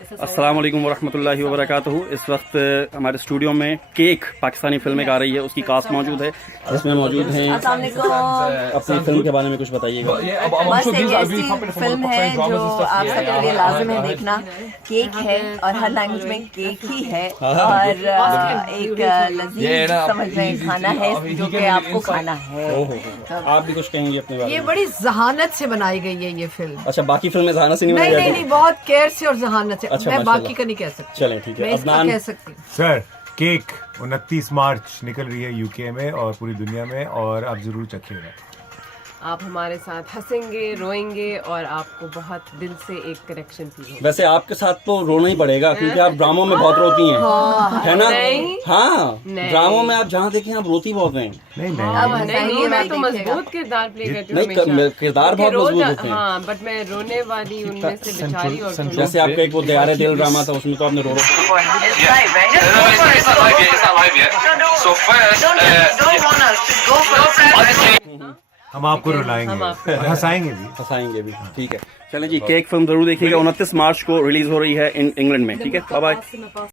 अस्सलाम वालेकुम वरहमतुल्लाहि वबरकातुहू। इस वक्त हमारे स्टूडियो में केक पाकिस्तानी फिल्म एक आ रही है, उसकी कास्ट मौजूद है, इसमें मौजूद हैं। अपनी फिल्म के बारे में कुछ बताइएगा। बस एक ऐसी फिल्म है जो आप सबके लिए लाजिम है देखना। केक है और हर लैंग्वेज में केक ही है और एक लजीज समझ में खाना है जो कि आपको खाना है। आप भी कुछ कहेंगे अपने बारे में? ये बड़ी जहानत से बनाई गई है ये फिल्म। अच्छा, बाकी फिल्में जहानत से नहीं बनाई जाती? नहीं, बहुत केयर से और जहानत से। अच्छा, मैं बाकी का नहीं कह सकती। चलें ठीक है। मैं इसका कह सकती हूँ। सर, केक 29 मार्च निकल रही है यूके में और पूरी दुनिया में, और आप जरूर चखिएगा। आप हमारे साथ हंसेंगे, रोएंगे और आपको बहुत दिल से एक कनेक्शन फील होगा। वैसे आपके साथ तो रोना ही पड़ेगा क्योंकि आप ड्रामों में बहुत रोती हैं, है ना? नहीं। हाँ, ड्रामों में आप जहाँ देखें आप रोती बहुत हैं। नहीं, मैं तो मजबूत किरदार प्ले करती हूँ नहीं, हमेशा। किरदार बहुत मजबूत होते हैं। हाँ, बट मैं रोने वाली उनमें से बेचारी और जैसे आपका एक वो दयारे दिल ड्रामा था, उसमें तो आपने रो हम आपको रुलाएंगे और हंसाएंगे भी। फंसाएंगे भी। ठीक है, चलें जी, केक फिल्म जरूर देखिएगा। 29 मार्च को रिलीज हो रही है इंग्लैंड में। ठीक है, बाय बाय।